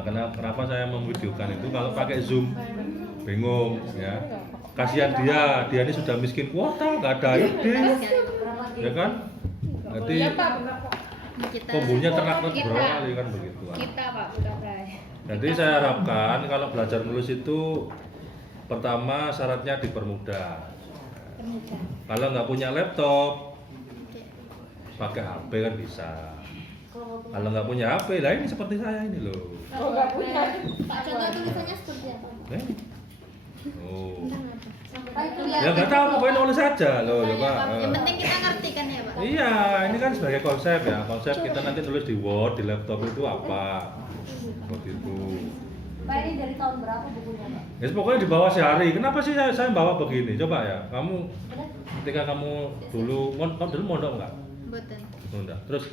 Nah, kenapa saya memvideokan itu? Kalau pakai Zoom bingung ya. Kasihan dia ini sudah miskin kuota, nggak ada ide, ya kan? Nanti tumbuhnya ternak berapa kali kan begitu. Kita Pak, udah mulai. Jadi saya harapkan kalau belajar menulis itu pertama syaratnya dipermudah. Kalau nggak punya laptop, pakai HP kan bisa. Kalau nggak punya HP, lah ini seperti saya ini loh. Nggak punya. Pak, contoh tulisannya seperti apa? Oh. Ya nggak tahu, pokoknya nulis saja loh, ya Pak. Yang penting kita ngerti kan ya Pak? Iya, ini kan sebagai konsep ya. Konsep kita nanti tulis di Word, di laptop itu apa? Seperti itu. Pak, ini dari tahun berapa bukunya Pak? Ya pokoknya di bawah sehari. Kenapa sih saya bawa begini? Coba ya, kamu ketika kamu dulu mondok nggak? Betul. Mondok. Terus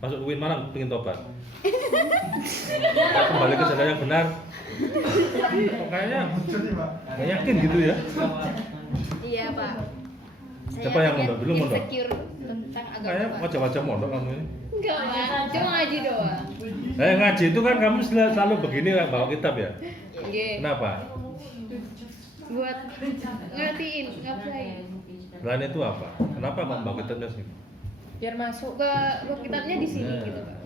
masuk UIN mana pengen tobat? Kita kembali ke jalan yang benar. Kayaknya nggak yakin gitu ya. Iya Pak. Siapa yang mondok? Dulu mondok? Insecure tentang agama. Kayaknya Pak. wajah-wajah mondok kamu ini. Enggak Pak, cuma ngaji doang. Ngaji itu kan kamu selalu begini bawa kitab ya? Iya. Kenapa? Buat ngertiin, ngapain? Lain itu apa? Kenapa kamu bawa kitabnya sih? Biar masuk Ke kitabnya di sini Nah. gitu Pak.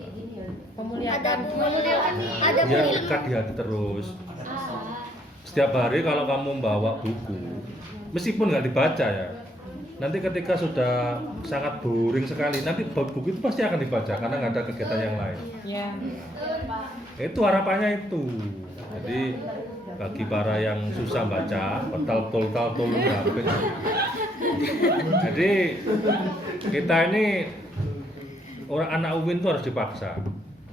pemuliaan. Ada Biar dekat di hati terus. Setiap hari kalau kamu bawa buku, meskipun nggak dibaca ya, nanti ketika sudah sangat boring sekali, nanti buku itu pasti akan dibaca karena nggak ada kegiatan yang lain. Ya. Itu harapannya itu. Jadi bagi para yang susah baca, betul gampang. Jadi kita ini orang anak UIN itu harus dipaksa.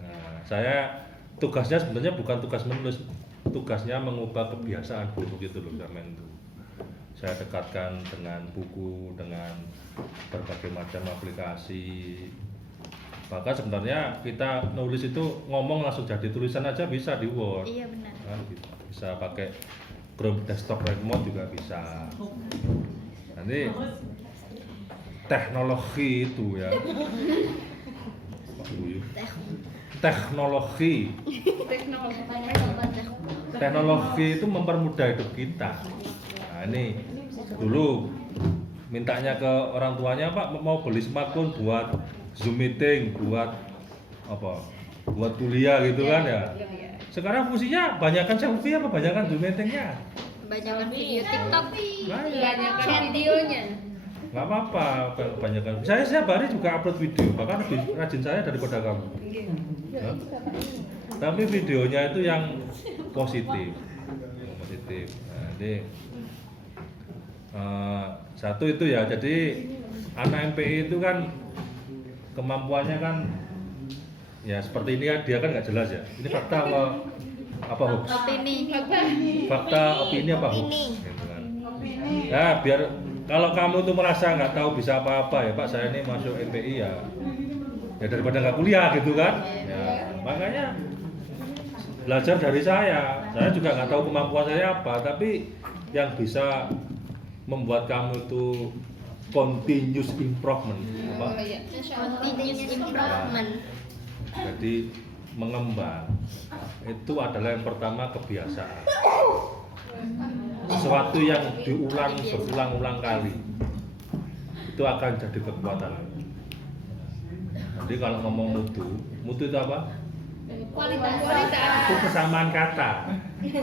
Nah, saya tugasnya sebenarnya bukan tugas menulis, tugasnya mengubah kebiasaan buruk gitu loh zaman itu. Saya dekatkan dengan buku, dengan berbagai macam aplikasi. Bahkan sebenarnya kita nulis itu ngomong langsung jadi tulisan aja bisa di Word. Iya benar. Kan, bisa pakai Chrome Desktop Remote juga bisa. Nanti teknologi itu ya. Teknologi itu mempermudah hidup kita. Nah ini dulu mintanya ke orang tuanya, Pak mau beli smartphone buat Zoom meeting, buat apa? Buat kuliah gitu kan ya. Sekarang fungsinya banyakkan selfie apa banyakkan Zoom meetingnya? Banyakan video TikTok. Banyakan videonya. Nggak apa-apa, kebanyakan. Saya setiap hari juga upload video, bahkan lebih rajin saya daripada kamu. Hah? Tapi videonya itu yang positif. Nah, jadi satu itu ya, jadi anak MPI itu kan kemampuannya kan ya seperti ini kan, dia kan nggak jelas ya. Ini fakta apa hoax? Fakta opini apa hoax? Gitu kan. Nah, biar kalau kamu tuh merasa nggak tahu bisa apa-apa ya Pak, saya ini masuk MPI ya daripada nggak kuliah gitu kan. Ya, makanya belajar dari saya juga nggak tahu kemampuan saya apa, tapi yang bisa membuat kamu itu continuous improvement apa? Continuous improvement. Jadi mengembang itu adalah yang pertama kebiasaan. Sesuatu yang diulang berulang-ulang kali itu akan jadi kekuatan. Jadi kalau ngomong mutu itu apa? Kualitas. Itu kesamaan kata. Itu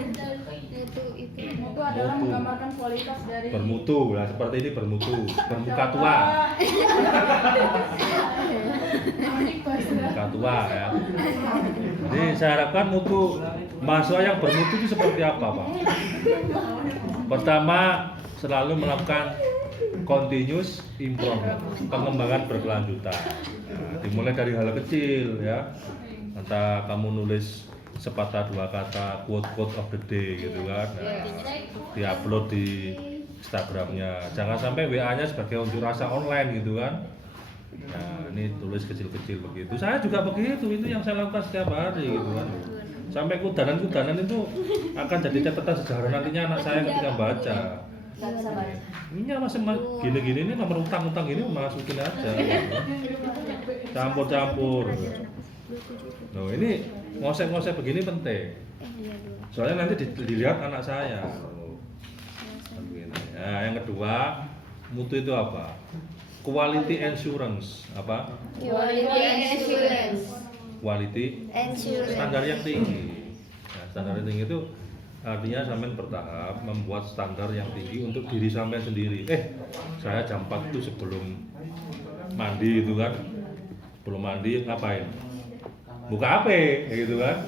adalah menggambarkan kualitas dari Bermutu, lah seperti ini bermutu, bermuka tua. Bermuka tua ya. Jadi saya harapkan mutu mahasiswa yang bermutu itu seperti apa, Pak? Pertama, selalu melakukan continuous improvement, pengembangan berkelanjutan. Nah, dimulai dari hal kecil ya. Entah kamu nulis sepatah dua kata quote of the day gitu kan. Nah, diupload di Instagramnya. Jangan sampai WA-nya sebagai unjuk rasa online gitu kan. Nah, ini tulis kecil-kecil begitu. Saya juga begitu, itu yang saya lakukan setiap hari gitu kan. Sampai kudanan itu akan jadi catatan sejarah nantinya anak saya ketika baca. Nggak bisa baca. Ini masih gini-gini ini nomor utang ini masukin aja. Campur-campur. Loh, ini ngosek-ngosek begini penting. Iya, 2. Soalnya nanti dilihat anak saya. Oh, begini. Nah, yang kedua, mutu itu apa? Quality assurance, apa? Quality assurance. Quality Assurance. standar yang tinggi. Nah, standar yang tinggi itu artinya sampean bertahap membuat standar yang tinggi untuk diri sampean sendiri. Saya jam 4 itu sebelum mandi itu kan. Belum mandi ngapain? Buka HP gitu kan.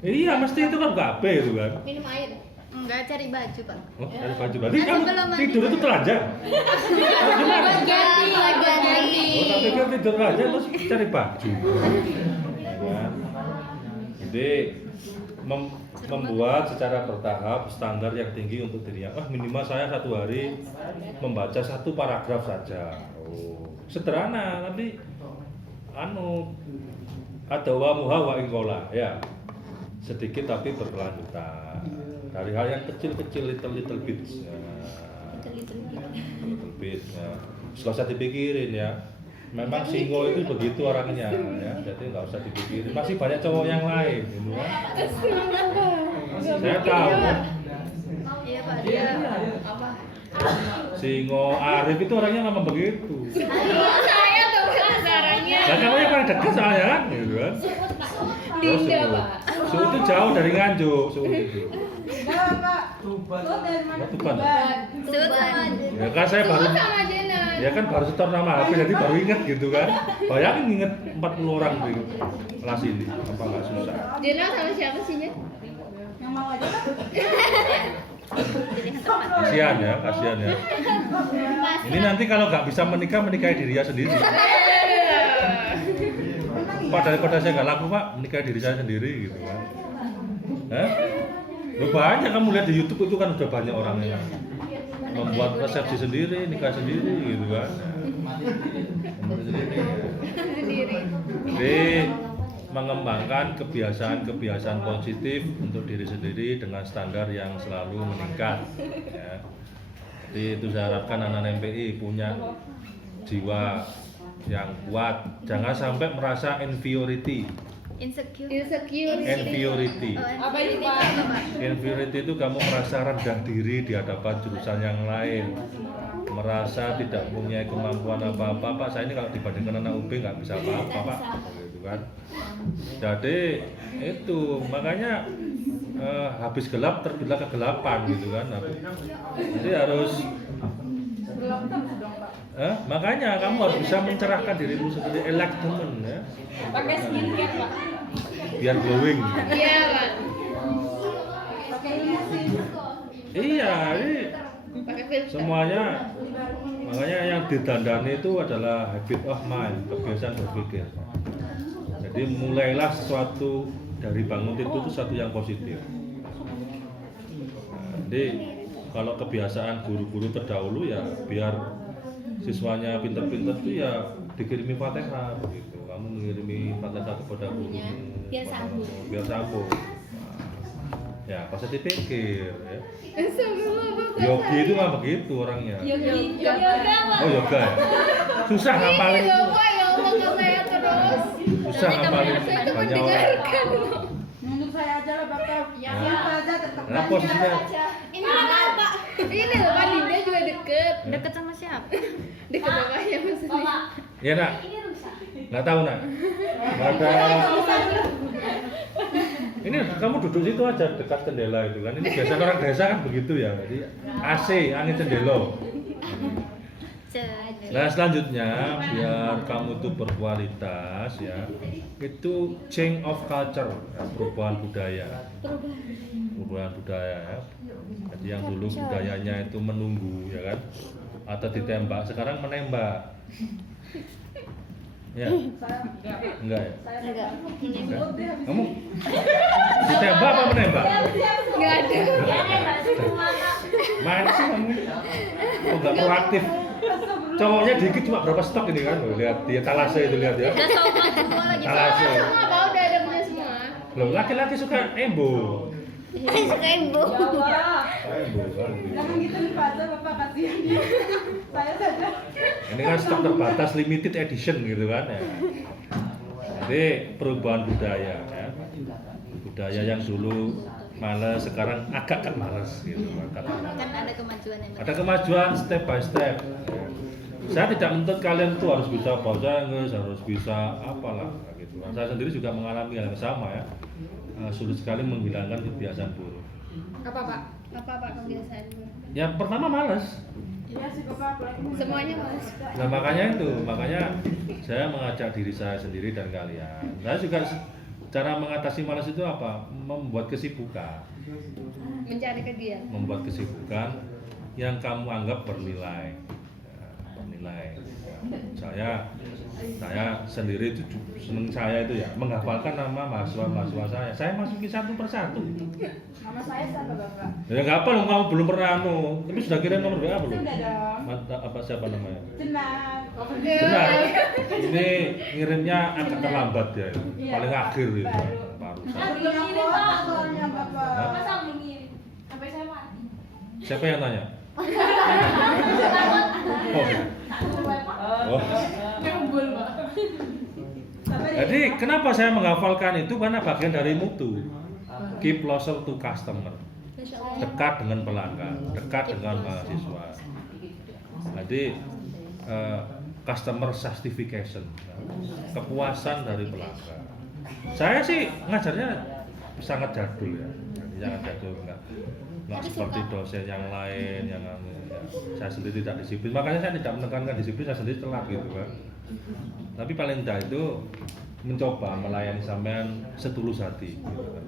Iya, mesti itu kan buka HP itu kan. Minum air. Enggak, cari baju, Pak. Oh, cari baju. Berarti Nanti kamu belum mandi. tidur itu telanjang. Gimana? Ganti. Oh, tapi kan tidur telanjang terus cari baju. Ya kan? Jadi membuat secara bertahap standar yang tinggi untuk dirinya. Minimal saya satu hari membaca 1 paragraf saja. Oh, sederhana tapi ada wa muha wa ingkola ya. Sedikit tapi berkelanjutan. Dari hal yang kecil-kecil little bits ya. Little bits ya. Nggak usah dipikirin ya. Memang singo itu begitu orangnya ya. Jadi nggak usah dipikirin. Masih banyak cowok yang lain gitu kan. Saya tahu kan. Iya, Pak. Dia apa? Singo Arif itu orangnya memang begitu. Saya tuh caranya. Dan kamu yang paling dekat soalnya kan gitu kan. Dinda, Pak. Suhu itu jauh dari Nganjuk, Suhu itu. Enggak, Pak. Lo dari mana? Tuban. Sebut sama Ya kan saya baru Sama Jenna. ya kan baru setor nama HP jadi baru inget gitu kan. Bayangin inget 40 orang di kelas ini. Apa nggak susah? Jenna sama siapa sih, Jen? Yang mau aja kan? Kasihan ya, kasihan ya. Ini nanti kalau nggak bisa menikah, menikahi dirinya sendiri. Pak, daripada saya nggak laku Pak, menikahi diri saya sendiri gitu kan. Loh, banyak kamu lihat di YouTube itu kan udah banyak orang yang membuat resepsi sendiri, nikah sendiri gitu kan. Jadi mengembangkan kebiasaan-kebiasaan positif untuk diri sendiri dengan standar yang selalu meningkat. Ya. Jadi itu saya harapkan anak MPI punya jiwa yang kuat, jangan sampai merasa inferiority. insecure. Inferiority. Apa itu, Pak? Inferiority itu kamu merasa rendah diri di hadapan jurusan yang lain, merasa tidak punya kemampuan apa-apa. Pak, saya ini kalau dibandingkan anak UB nggak bisa apa-apa Pak, gitu kan. Jadi itu makanya habis gelap terbitlah kegelapan gitu kan. Jadi harus makanya kamu harus bisa mencerahkan dirimu sendiri, enlightenment ya. Pakai skincare, Pak. Biar glowing. Iya, Pak. Pakai limusin. Iya, ini Pakai filter. semuanya makanya yang didandani itu adalah habit of mind, kebiasaan berpikir. Jadi mulailah sesuatu dari bangun tidur itu sesuatu yang positif. Nah, jadi kalau kebiasaan guru-guru terdahulu ya biar siswanya pinter-pinter itu ya dikirimi Fatihah begitu. Kamu mengirimi Fatihah kepada guru. Biar sambung. Biar sambung. Nah, ya pasti dipikir ya. Sebelum Yogi itu mah begitu orangnya. Yoga, Oh yoga ya. Susah ngapalin. ya Allah ke saya terus. Susah ngapalin banyak orang. Menurut saya aja lah, Bapak. Nah. Siapa aja tetap Nah posisinya Ini mana, Pak? Ini loh, Pak Dinda juga deket. Deket sama siapa? Deket bapaknya maksudnya. ya nak. Nggak tahu nak. Nggak ada. Ini kamu duduk situ aja dekat jendela itu kan. Ini biasa orang desa kan begitu ya. Jadi AC angin jendela. Nah selanjutnya biar kamu tuh berkualitas ya, itu change of culture, ya, perubahan budaya ya. Jadi yang dulu budayanya itu menunggu ya kan, atau ditembak, sekarang menembak. Ya, enggak ya? Enggak. Enggak? Kamu ditembak apa menembak? Enggak ada. Mana sih kamu? Kok nggak proaktif? Cowoknya dikit cuma berapa stok ini kan? Loh, lihat dia talase itu lihat ya. Udah sobat semua lagi. Talase. Semua Pak udah ada punya semua. Loh, laki-laki suka embo. Suka ibu. Embo kan. Jangan gitu nih Pak, Bapak kasihan. Saya saja. Ini kan stok terbatas limited edition gitu kan ya. Jadi perubahan budaya ya. Budaya yang dulu malas sekarang agak malas gitu. Kan ada kemajuan yang Ada kemajuan step by step. Ya. Saya tidak menuntut kalian tuh harus bisa bahasa Inggris, harus bisa apalah gitu. Saya sendiri juga mengalami hal yang sama ya. Sulit sekali menghilangkan kebiasaan buruk. Apa Pak? Apa Pak kebiasaan? Yang pertama malas. Iya sih Bapak, semuanya Mas. Nah makanya saya mengajak diri saya sendiri dan kalian. Saya juga cara mengatasi malas itu apa? Membuat kesibukan. Mencari kegiatan. Membuat kesibukan yang kamu anggap bernilai. Ya, bernilai. Saya sendiri itu seneng saya itu ya menghafalkan nama mahasiswa saya. Saya masuki satu persatu. Nama saya siapa Bapak? Ya nggak apa, kamu belum pernah tapi sudah kirim nomor WA belum? Sudah dong. Apa siapa namanya? Benar. Benar. Ini ngirimnya agak terlambat ya. Iya, Paling akhir itu. baru. Baru. Belum Bapak soalnya Bapak. Hah? Masa belum ngirim? Sampai saya mati. Siapa yang tanya? Oh. Nyambul Pak. Jadi kenapa saya menghafalkan itu karena bagian dari mutu. Keep closer to customer. Dekat dengan pelanggan, dekat dengan mahasiswa. Jadi customer satisfaction, kepuasan dari pelanggan. Saya sih ngajarnya sangat jadul ya, sangat jadul, nggak seperti dosen yang lain yang ya, saya sendiri tidak disiplin. Makanya saya tidak menekankan disiplin, saya sendiri telat gitu kan. Tapi paling tidak itu mencoba melayani sampean setulus hati gitu kan.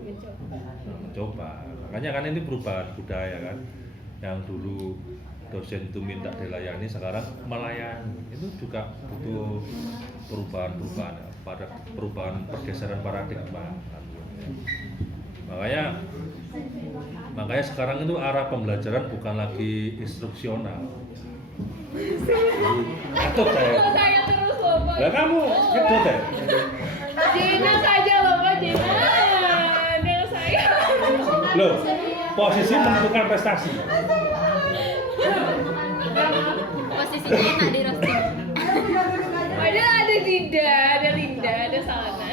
Mencoba. Makanya kan ini perubahan budaya kan. Yang dulu dosen itu minta dilayani, sekarang melayani. Itu juga butuh perubahan pada perubahan pergeseran paradigma. Makanya sekarang itu arah pembelajaran bukan lagi instruksional. Atau Saya terus loh Pak. lah kamu gitu deh. Jina saja loh Pak, Jina. Dengan saya. Loh, posisi menentukan prestasi. Posisinya enak di roasting. Ada Linda, ada Salana.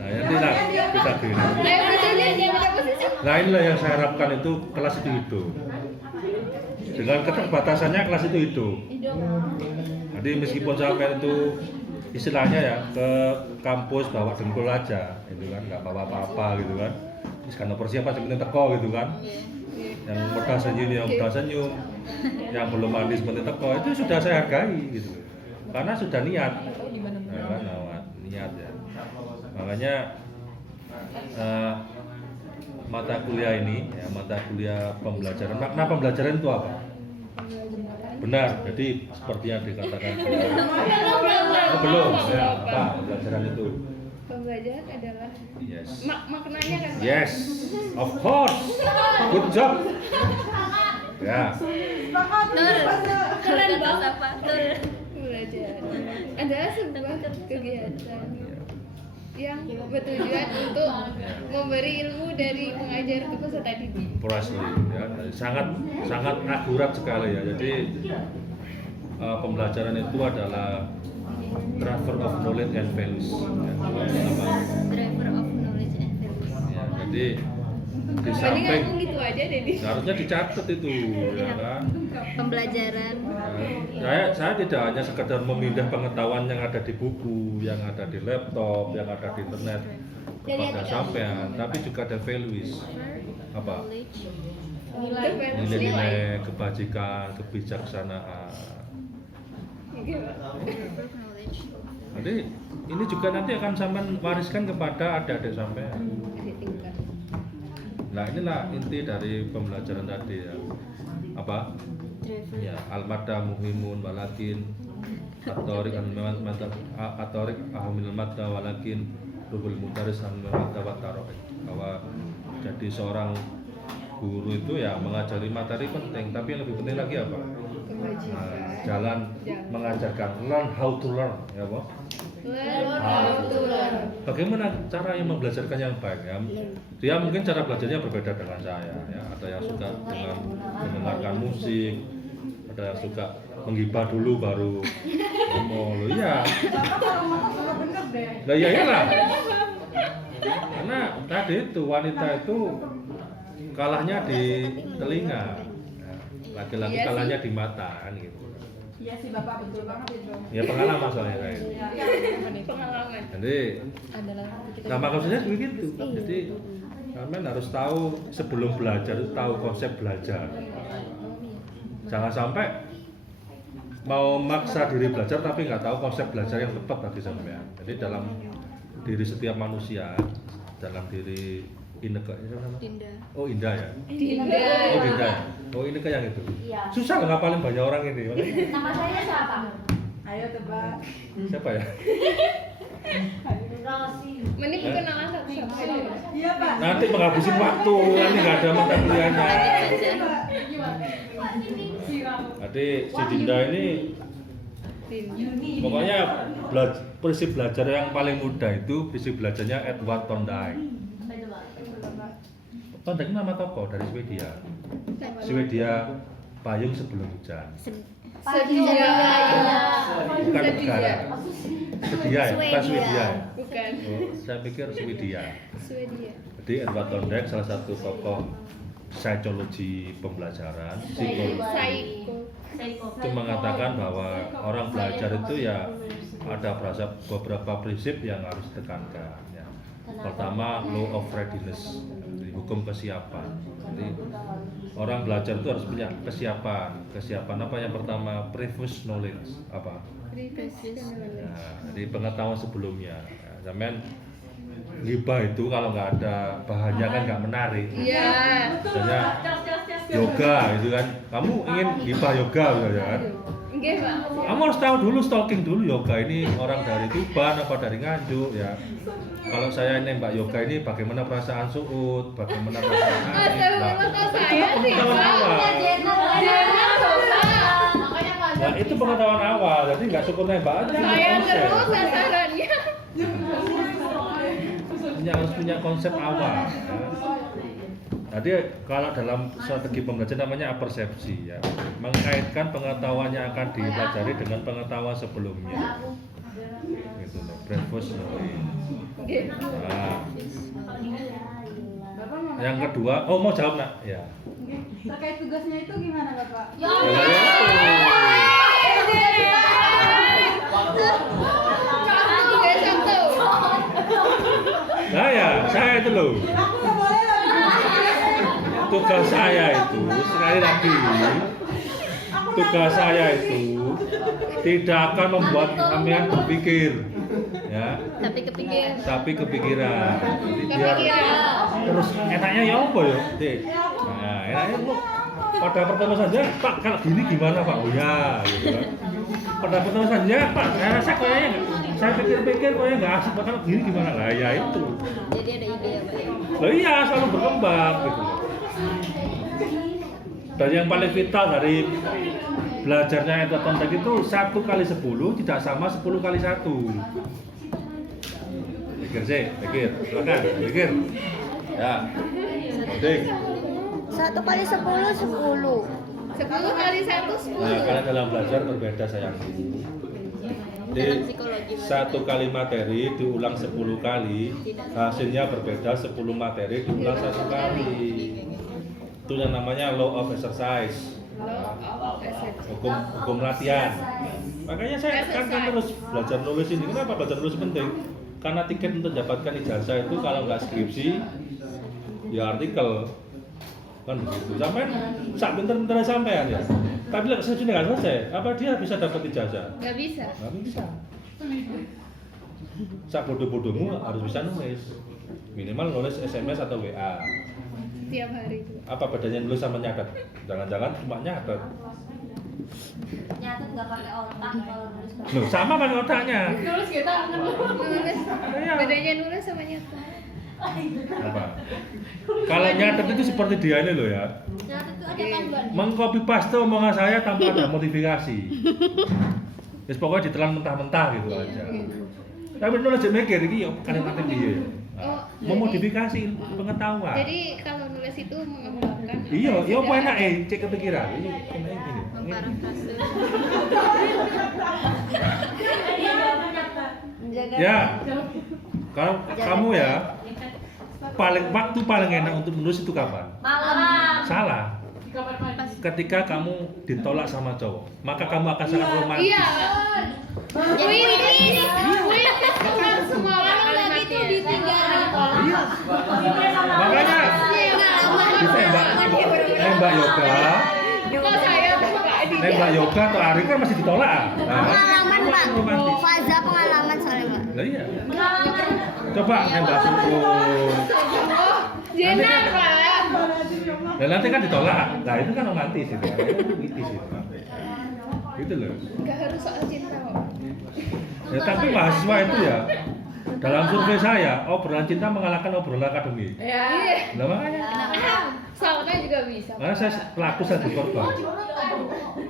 Nah, nanti lah bisa gini. Ayo belajarnya dia pada posisi. Nah, inilah yang saya harapkan itu kelas itu hidup. Dengan keterbatasannya kelas itu hidup. Jadi meskipun sampai itu istilahnya ya ke kampus bawa dengkul aja, itu kan nggak bawa apa-apa gitu kan. Terus karena persiapan sebenarnya teko gitu kan. Yang mudah senyum, yang belum mandi seperti teko itu sudah saya hargai gitu. Karena sudah niat. Nah, kan niat ya. Makanya mata kuliah ini ya, mata kuliah pembelajaran. Makna pembelajaran itu apa? Benar, jadi seperti yang dikatakan. Oh, belum, ya, apa pembelajaran itu? Pembelajaran adalah Yes. maknanya kan Pak? Yes, of course. Good job. Ya. Keren banget. Pembelajaran adalah sebuah kegiatan yang bertujuan untuk memberi ilmu dari pengajar ke peserta didik. Precisely, ya, sangat akurat sekali ya. Jadi pembelajaran itu adalah driver of knowledge and values. Ya, Driver of knowledge and values. ya, jadi di Jadi samping ngomong gitu aja deh di. harusnya dicatat itu, ya kan. Pembelajaran. Saya tidak hanya sekedar memindah pengetahuan yang ada di buku, yang ada di laptop, yang ada di internet kepada sampean, tapi juga ada values. Apa? Knowledge. Nilai-nilai kebajikan, kebijaksanaan. Driver of knowledge. Jadi ini juga nanti akan sampean wariskan kepada adik-adik sampean. Nah, inilah inti dari pembelajaran tadi ya. Apa? Ya, al-madda muhimun walakin atorik ahmil madda walakin rubul mudaris ahmil madda wa taroik. Bahwa jadi seorang guru itu ya mengajari materi penting, tapi yang lebih penting lagi apa? Jalan mengajarkan, learn how to learn, ya Pak. Learn how to learn. Bagaimana cara yang membelajarkan yang baik ya? Dia mungkin cara belajarnya berbeda dengan saya ya. Ada yang suka dengan mendengarkan musik, ada yang suka menggibah dulu baru ngomong. Loh, iya. Lah iya lah. Karena tadi itu wanita itu kalahnya di telinga, laki-laki Iya kalahnya di mata kan gitu. Iya sih Bapak, betul banget itu. Ya pengalaman soalnya kayak. Pengalaman. Jadi nah maksudnya begitu. Jadi kalian harus tahu sebelum belajar itu tahu konsep belajar. Jangan sampai mau maksa diri belajar tapi nggak tahu konsep belajar yang tepat tadi sampean. Jadi dalam diri setiap manusia, dalam diri Indah. Oh Indah ya. Dinda. Oh Dinda. Ya? Oh ini kayak yang itu. Iya. Susah nggak ngapalin banyak orang ini. Makanya. Nama saya siapa? Ayo tebak. Siapa ya? Rosi. Mending perkenalan satu-satu aja. Iya Pak. Nanti menghabisin waktu, nanti nggak ada mata kuliahnya. Jadi si Dinda ini pokoknya prinsip belajar yang paling mudah itu prinsip belajarnya Edward Thorndike. Thorndike nama tokoh dari Swedia. Swedia payung sebelum hujan. Sedia. Bukan negara. Sedia ya, bukan Swedia. Ya? Bukan. Oh, saya pikir Swedia. Swedia. Jadi Edward Thorndike salah satu tokoh psikologi pembelajaran, psikologi. Itu mengatakan bahwa orang belajar itu ya ada beberapa prinsip yang harus ditekankan. Ya. Pertama, law of readiness, jadi hukum kesiapan. Jadi orang belajar itu harus punya kesiapan. Kesiapan apa yang pertama? Previous knowledge apa? Nah, jadi pengetahuan sebelumnya. Ya, zaman gibah itu kalau nggak ada bahannya kan nggak menarik. Iya. Misalnya yoga itu kan, kamu ingin gibah yoga gitu kan? Enggak, Pak. Kamu harus tahu dulu, stalking dulu yoga ini orang dari Tuban apa dari Nganjuk ya. Kalau saya nembak yoga ini bagaimana perasaan suut, bagaimana perasaan Astagfirullah, kok saya sih, pengetahuan Pak? awal. Nah itu pengetahuan awal, jadi nggak cukup nembak aja. Saya terus sasarannya. Harus punya konsep awal. Ya. Jadi kalau dalam strategi pembelajaran namanya apersepsi ya, mengkaitkan pengetahuan yang akan dipelajari dengan pengetahuan sebelumnya. Gitu loh, previous knowledge. Nah, yang kedua, oh mau jawab nak? Ya. Terkait tugasnya itu gimana Bapak? Ya, nah ya, saya itu loh. Tugas saya itu, sekali lagi, tugas saya itu tidak akan membuat kalian berpikir, ya. Tapi kepikiran. Jadi biar terus enaknya ya apa ya? Nah, enaknya kok pada pertama saja, Pak kalau gini gimana Pak? Oh ya, gitu kan. Pada pertama saja, Pak, saya rasa kayaknya saya pikir-pikir kayaknya nggak asik, Pak kalau gini gimana? Lah ya itu. Jadi ada ide ya Pak? Lah iya, selalu berkembang gitu. Dan yang paling vital dari belajarnya Edward Thorndike itu 1 kali 10 tidak sama 10 kali 1. Pikir sih, silakan, pikir. Ya, penting. 1 kali 10 10. 10 kali 1 10. Nah, karena dalam belajar berbeda sayangku. Dalam Jadi psikologi. 1 kali materi diulang 10 kali, hasilnya berbeda 10 materi diulang 1 kali. Itu yang namanya law of exercise. Hukum latihan. Makanya saya tekankan terus belajar nulis ini. Kenapa belajar nulis penting? Karena tiket untuk mendapatkan ijazah itu kalau nggak skripsi, ya artikel kan begitu. Sampai sak pinter-pinter sampean ya. Tapi kalau skripsi nggak selesai, apa dia bisa dapat ijazah? Nggak bisa. Nggak bisa. Sak bodoh-bodohmu harus bisa nulis. Minimal nulis SMS atau WA. Tiap hari itu. Apa bedanya nulis sama nyatet? Jangan-jangan cuma nyatet. Nyatet nggak pakai otak kalau nulis. Loh, sama pakai otaknya. Nulis kita nulis. Iya. Bedanya nulis sama nyata. Apa? Kalau nyatet itu seperti dia ini loh ya. Nyatet itu ada tambahan. Mengcopy paste omongan saya tanpa ada modifikasi. Terus pokoknya ditelan mentah-mentah gitu aja. Tapi nulis aja mikir iki yo kalimat piye. Memodifikasi pengetahuan. Jadi kalau nulis itu mengembangkan. Iya, iya apa enak cek kepikiran. Ini enak gini. Memparafrase. Ya. Kalau kamu ya waktu paling enak untuk menulis itu kapan? Malam. Salah. Ketika kamu ditolak sama cowok, maka kamu akan sangat romantis. Iya. Puitis kan semua orang itu ditinggalin. Iya. Makanya nembak yoga, Kok saya suka di nembak yoga atau Ari kan masih ditolak. Nah, Pengalaman Pak. romantis. Faza pengalaman soalnya Pak. Lah iya. Coba nembak suku. Jenar Pak. Dan nanti kan ditolak. Nah, itu kan romantis itu. Romantis itu. Gitu loh. Gak harus soal cinta kok. Ya, tapi mahasiswa itu ya dalam survei saya, obrolan cinta mengalahkan obrolan akademik. Ya. Nah, makanya Salma juga bisa. karena saya pelaku, saya dikorban.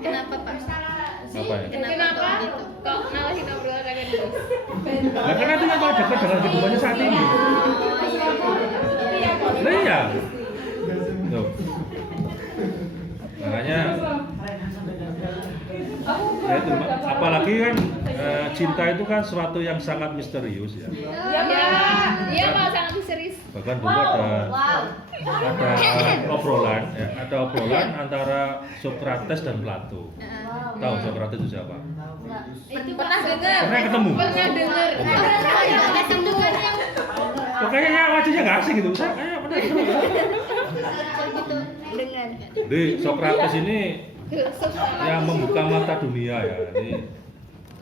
Kenapa Pak? Apa ya? Kenapa? Kok ngalahin obrolan akademis? Nah, karena itu yang kalau dekat dengan kehidupannya saat ini. Nah, iya. Tuh. Makanya ya itu, apalagi kan cinta itu kan sesuatu yang sangat misterius ya. Iya Pak, sangat serius. Bahkan dulu ada obrolan, ya, ada obrolan antara Socrates dan Plato. Tahu Socrates itu siapa? Itu pernah dengar. Pernah ketemu? Pernah dengar. Kok kayaknya wajahnya nggak asing gitu. Saya kayak pernah ketemu. Dengan. Jadi Socrates ini yang membuka mata dunia ya. Ini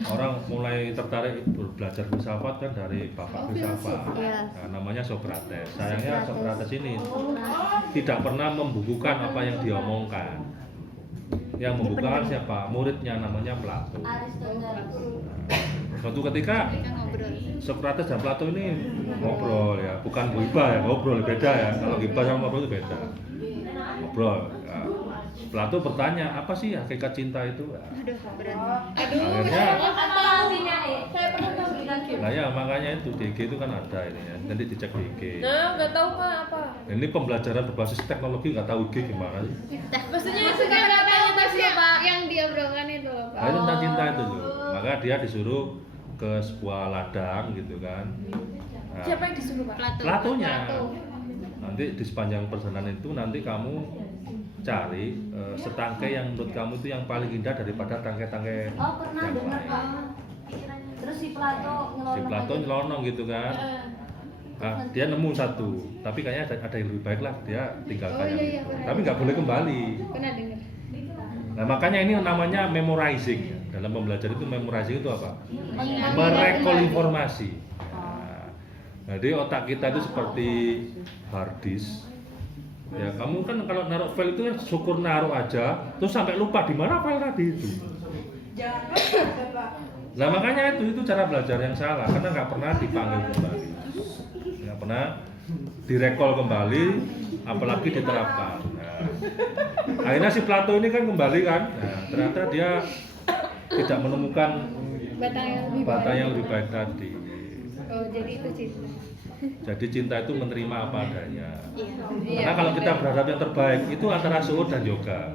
orang mulai tertarik belajar filsafat kan dari bapak filsafat. Nah, namanya Socrates. Sayangnya Socrates ini tidak pernah membukukan apa yang dia omongkan. Yang membuka siapa? Muridnya namanya Plato. Suatu ketika Socrates dan Plato ini ngobrol ya, bukan gibah ya, ngobrol beda ya. Kalau gibah sama ngobrol itu beda. Ngobrol. Ya. Plato bertanya, apa sih hakikat cinta itu? Akhirnya, Apa artinya? Saya pernah bilang gitu. nah ya makanya itu di IG itu kan ada ini ya, nanti dicek di IG. Nah, nggak tahu Pak apa. Ini pembelajaran berbasis teknologi, nggak tahu IG gimana sih? Maksudnya nggak tahu Mas yang diobrolkan itu loh Pak. Nah, itu tentang cinta itu loh. Maka dia disuruh ke sebuah ladang gitu kan. Nah, Siapa yang disuruh Pak? Platonya. Nanti di sepanjang perjalanan itu nanti kamu cari setangkai yang menurut kamu itu yang paling indah daripada tangkai-tangkai Oh, pernah yang dengar lain. Pak. Terus si Plato Si Plato nyelonong gitu kan. Nah, dia nemu satu, tapi kayaknya ada yang lebih baik lah, dia tinggalkan yang iya, itu. pernah. Tapi nggak boleh kembali. Pernah dengar. Nah makanya ini namanya memorizing. Dalam pembelajaran itu memorizing itu apa? Merekol informasi. Nah, jadi otak kita itu seperti hard disk. Ya kamu kan kalau naruh file itu kan syukur naruh aja, terus sampai lupa di mana file tadi itu. Nah makanya itu cara belajar yang salah karena nggak pernah dipanggil kembali, nggak pernah direkol kembali, apalagi diterapkan. Nah, akhirnya si Plato ini kan kembali kan, nah, ternyata dia tidak menemukan batang yang lebih baik tadi. Oh, jadi itu cinta. Jadi cinta itu menerima apa adanya. Iya. Karena kalau kita berharap yang terbaik itu antara suud dan yoga.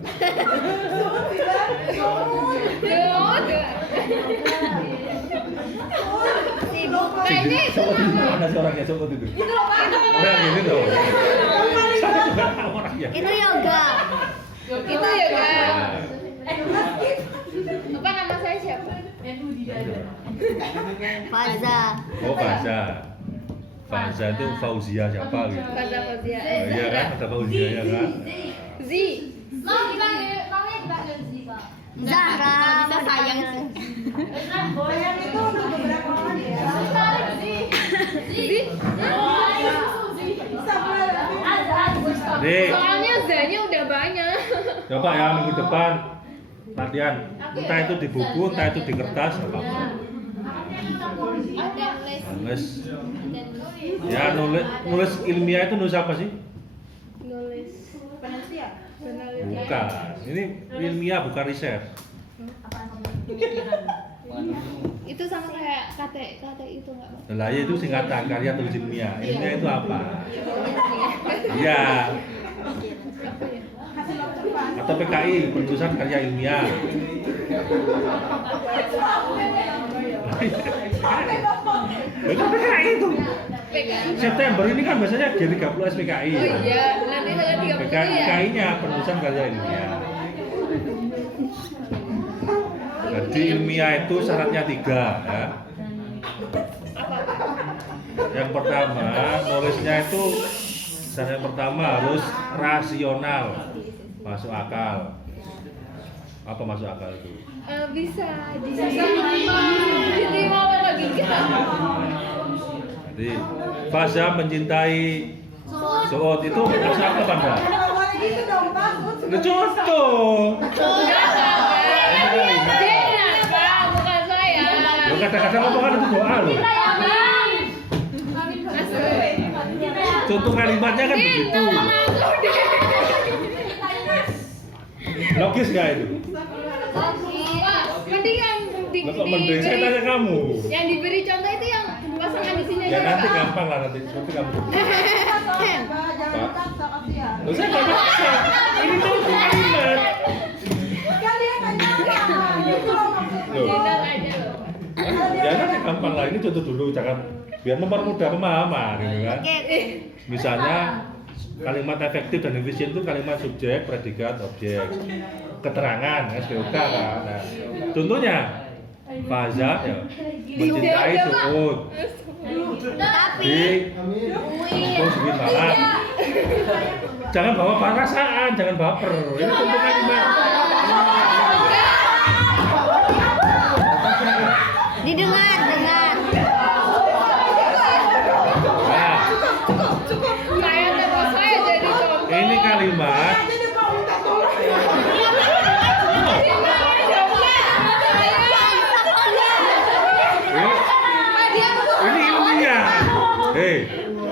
Kayaknya itu Mana sih orangnya suud itu? Orang ini loh. Saya juga tahu orangnya. Itu yoga. itu ya kan. Nah, Apa nama saya siapa? Faza. oh Faza. Faza itu Fauzia siapa gitu? Faza Fauzia. Oh, iya kan, ada Fauzia ya kan? Z. Mau dipanggil, maunya dipanggil si Pak. Zahra. Bisa sayang sih. Goyang itu udah beberapa kali ya. Tarik sih. Jadi, Soalnya Z-nya udah banyak. coba ya minggu depan latihan. Entah itu di buku, entah itu di kertas, apa-apa. Nulis. Ya nulis ilmiah itu nulis apa sih? Nulis penelitian. Bukan. Ini ilmiah bukan riset. Itu sama kayak KT itu nggak? Lah ya itu singkatan karya tulis ilmiah. Ilmiah itu apa? Iya. Atau PKI penulisan karya ilmiah. Itu PKI itu. PKI. September ini kan biasanya G30 SPKI. Oh iya, nanti tanggal 30 ya. PKI-nya penulisan karya ilmiah. Jadi ilmiah itu syaratnya 3 ya. Yang pertama, nulisnya itu syarat yang pertama harus rasional, masuk akal. Apa masuk akal itu? Bisa diterima apa lagi kan? Jadi Faza mencintai Suud itu masuk akal apa enggak? Kalau boleh gitu dong, Pak. Lu contoh. Jenat, Pak, bukan saya. Lu kata-kata apa kan itu doa lu. Contoh kalimatnya kan begitu. Logis nggak itu? Pak, mending yang Lah kok mending saya tanya kamu. yang diberi contoh itu yang pasangan di sini Ya aja, nanti Pak. gampang lah nanti seperti kamu. Pak, jangan dipaksa, kasihan. Lu saya nggak maksa. Ini contoh kalimat. Kan dia nggak nyangka. Gitu loh maksudnya. Jenat aja loh. Ya nanti gampang lah. Ini contoh dulu jangan biar mempermudah pemahaman gitu kan. Oke. Misalnya kalimat efektif dan efisien itu kalimat subjek, predikat, objek, keterangan, SPOK kan. Nah, contohnya Faza ya mencintai Suud di kampus Win Malang. Jangan bawa perasaan, jangan baper. Ini contoh kalimat. Didengar. Nah, Saya terus saya jadi contoh. ini kalimat. Jadi Pak minta tolong. Ini ilmiah. Hei,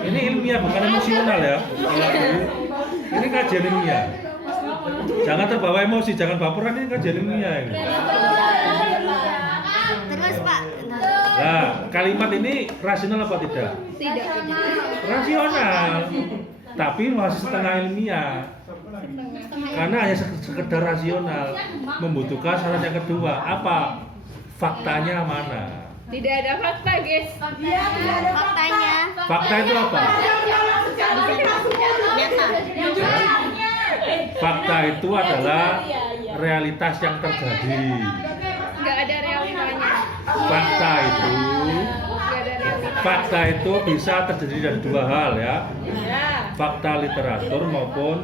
ini ilmiah bukan emosional ya. Ini kajian ilmiah. Jangan terbawa emosi, jangan baperan, ini kajian ilmiah ini. Terus Pak. Nah, kalimat ini rasional apa tidak? Tidak. Rasional. Tapi masih setengah ilmiah. Karena hanya sekedar rasional. Membutuhkan syarat yang kedua. Apa? Faktanya mana? Tidak ada fakta, guys. Iya, tidak ada Faktanya. Fakta itu apa? Nyata. Fakta itu adalah realitas yang terjadi. Nggak ada realitanya. Fakta itu Nggak ada realitanya. Fakta itu bisa terjadi dari dua hal ya. Fakta literatur maupun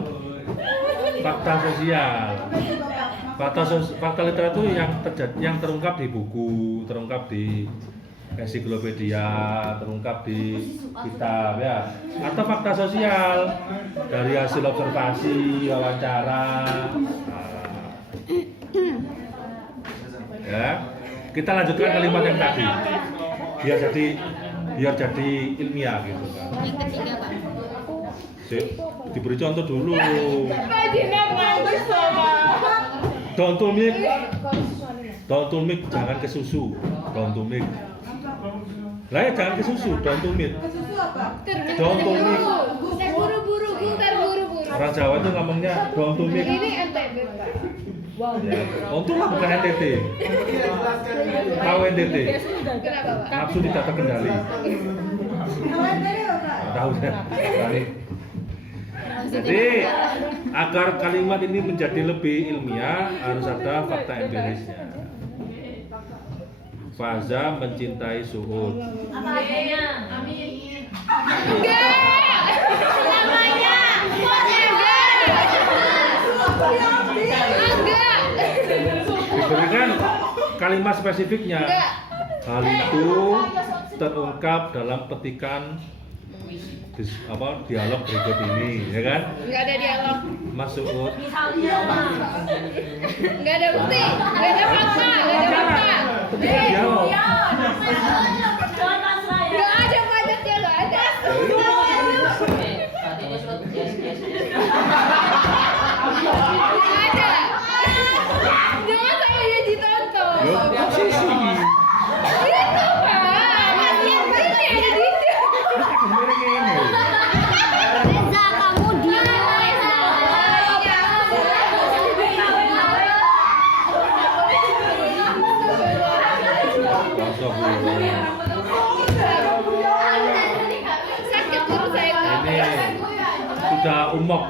fakta sosial. Fakta literatur yang terjadi, yang terungkap di buku, terungkap di ensiklopedia, terungkap di kitab ya. Atau fakta sosial dari hasil observasi, wawancara. Ya. Kita lanjutkan kalimat yang tadi. Biar jadi ilmiah gitu kan. Yang ketiga Pak. Sip, diberi contoh dulu. Pak Jenat bagus sama. Don't to make, jangan ke susu. Don't to make. Lah ya jangan ke susu, don't to make. Susu apa? Terburu-buru. Terburu-buru. Terburu-buru. Orang Jawa itu ngomongnya don't to make. Ini NTB, Pak. Ya, untunglah bukan NTT. Tahu NTT? Kenapa, Pak? Nafsu tidak terkendali. Kalau dari apa? Tahu ya. Kali. Jadi agar kalimat ini menjadi lebih ilmiah harus ada fakta empirisnya. Faza mencintai Suud. Diberikan kalimat spesifiknya. Hal itu terungkap dalam petikan dialog berikut ini, ya kan? Nggak ada dialog. Mas Suud. Nggak ada bukti. Nggak ada fakta. Nggak ada fakta. Petikan dialog. Nggak ada pajaknya. Nggak ada. Nggak ada. Jangan sampai dia ditonton. Loh, posisi. Itu, Pak. Itu yang ada di situ. Kemarin ini. Reza, kamu diam Reza. Astagfirullah. sudah umok.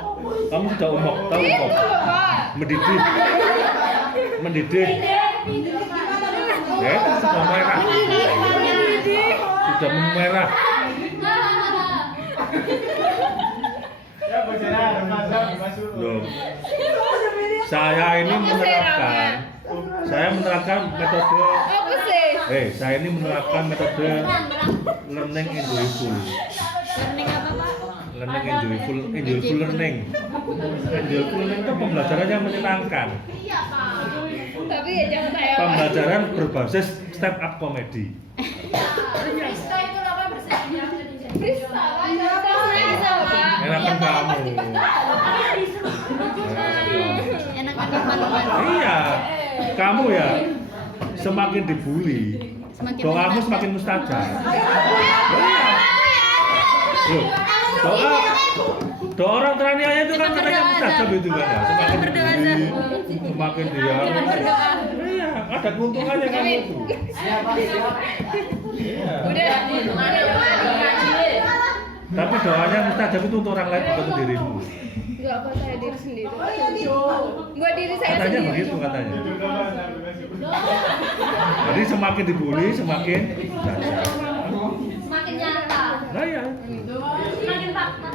Kamu sudah umok, tahu umok? Mendidih. Mendidih. Ya, itu sudah merah. Sudah merah. Loh. Saya ini menerapkan metode Apa sih? saya ini menerapkan metode learning enjoyable. Learning apa, Pak? Learning enjoyable learning. Enjoyable learning itu pembelajaran yang menyenangkan. Tapi ya jangan saya. Pembelajaran berbasis stand up comedy. Enakan kamu. Enakan teman-teman. Iya. Kamu ya semakin dibully, Semakin doamu semakin mustajab. Iya. Loh, doa orang teraniaya itu kan katanya mustajab itu kan ya. Semakin dibully, semakin dia. Iya, ada keuntungannya kan itu. Iya. Tapi doanya mustajab itu untuk orang lain bukan untuk dirimu. Enggak apa saya diri sendiri. Buat diri saya Katanya sendiri. begitu katanya. Jadi semakin dibully semakin mustajab. Semakin nyata. Nah ya. Semakin fakta.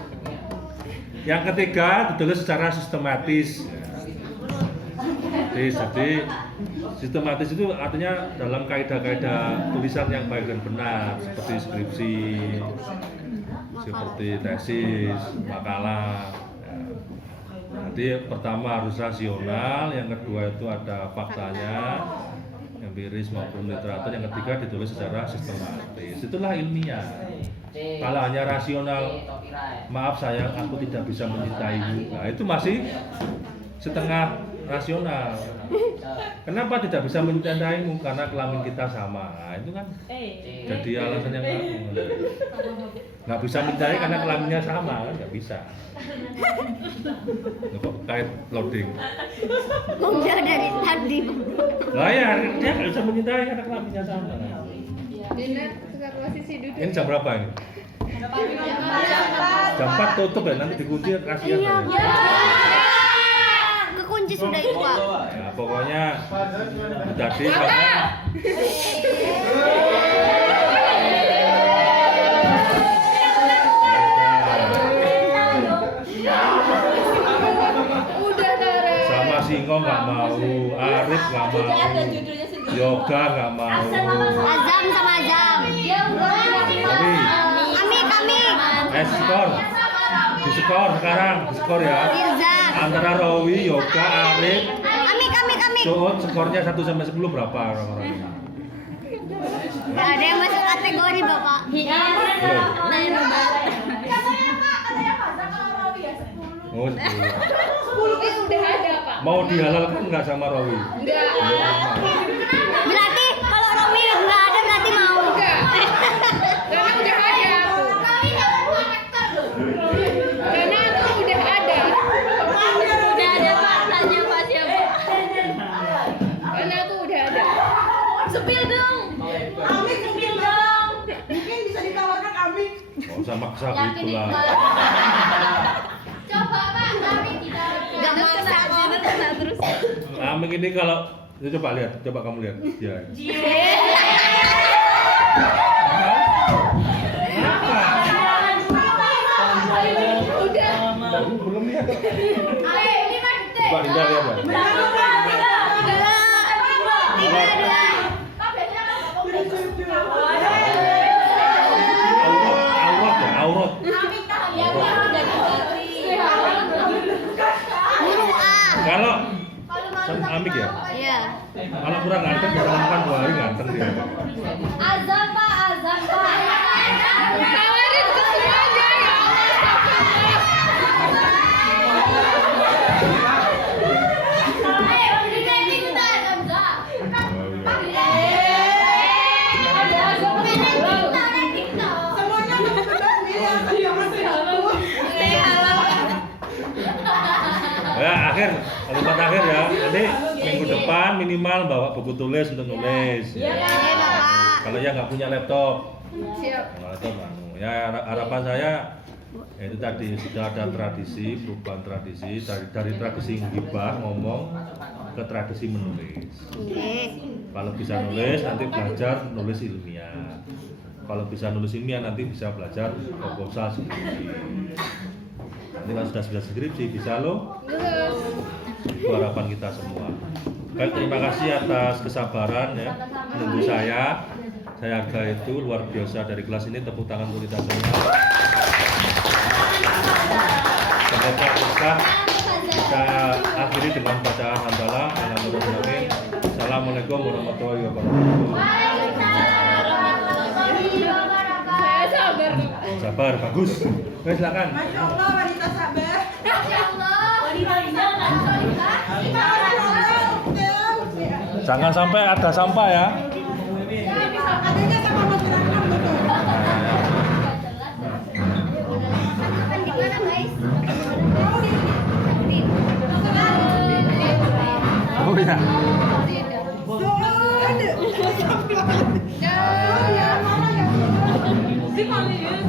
Yang ketiga ditulis secara sistematis. Jadi sistematis itu artinya dalam kaidah-kaidah tulisan yang baik dan benar seperti skripsi, seperti tesis, makalah. Ya. Jadi pertama harus rasional, yang kedua itu ada faktanya, empiris maupun literatur, yang ketiga ditulis secara sistematis. Itulah ilmiah. Kalau hanya rasional, maaf sayang aku tidak bisa mencintaimu. Nah itu masih setengah rasional. Kenapa tidak bisa mencintaimu? Karena kelamin kita sama. Nah, itu kan jadi alasan yang nggak bisa mencintai karena kelaminnya sama kan nggak bisa. Kok kait loading? Udah dari tadi, Bang. Lah ya dia nggak bisa mencintai karena kelaminnya sama. Dina tukar posisi duduk. Ini jam berapa ini? Jam 4 tutup ya, nanti dikunci kasihan Iya, saya. Bang. Kekunci sudah itu, Pak. Ya, pokoknya tadi karena Udah Tara. sama Singo nggak mau, Arif nggak mau, Yoga nggak mau. Azam sama Azam. Tapi Kami. skor, di skor sekarang, di skor ya. Firza. Antara Rowi, Yoga, Arif, Kami. Suud skornya 1 sampai 10 berapa orang-orang? Nggak ada yang masuk kategori, Bapak. Belum. Nah, yang hebat. Oh, 10. 10 itu udah ada, Pak. Mau dihalalkan nggak sama Rowi? Enggak. Berarti kalau Romi nggak ada berarti mau. Enggak. Karena udah ada aku. Karena aku udah ada. Udah ada Pak, tanya Pak siapa? Karena aku udah ada. Sepil dong. Mungkin bisa ditawarkan Ami. Nggak usah maksa Yakin gitu lah. Iqbal. Coba Pak, kami tidak. Nggak maksa kok. Terus. Aming ini kalau ya, coba lihat, coba kamu lihat. Ya. Udah. Belum lihat. Coba Dinda lihat ya. Aurat ya, aurat. Burung A. Kalau Amik ya, Iya. kalau kurang ganteng bisa makan 2 hari ganteng dia. Azam Pak. Tawarin ke semuanya ya Allah. Semuanya betul milih Ya, kalimat akhir ya. Nanti minggu depan minimal bawa buku tulis untuk nulis. Iya, Bapak. Kalau yang nggak punya laptop, Siap. laptop anu. Ya harapan saya Ya, itu tadi sudah ada tradisi, perubahan tradisi dari tradisi ngibah ngomong ke tradisi menulis. Kalau bisa nulis nanti belajar nulis ilmiah. Kalau bisa nulis ilmiah nanti bisa belajar proposal skripsi. Nanti kalau sudah skripsi bisa loh. Itu harapan kita semua. Baik, terima kasih atas kesabaran ya menunggu saya. Saya hargai itu luar biasa dari kelas ini, tepuk tangan untuk kita semua. Semoga kita bisa akhiri dengan bacaan hamdalah. Alhamdulillah. Assalamualaikum warahmatullahi wabarakatuh. Saya sabar. Sabar, bagus. Baik, silakan. Masya Allah, wanita sabar. Masya Allah. Jangan sampai ada sampah ya. Adanya sama masyarakat betul. Gimana guys? Oh ya.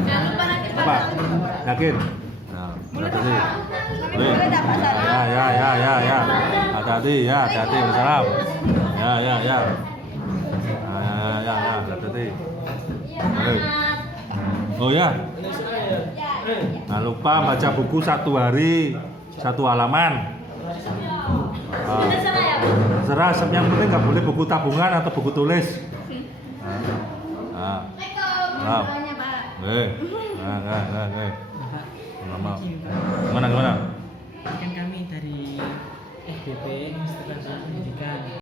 Jangan lupa nanti Apa? Yakin? Nah, hati-hati. Ya. Hati-hati ya, hati-hati. Salam. Ya. Hati-hati. Baik. Oh ya. Nah, lupa baca buku 1 hari 1 halaman. Serah, yang penting nggak boleh buku tabungan atau buku tulis. Nah. Gimana? Kan kami dari FBP Institut Pendidikan.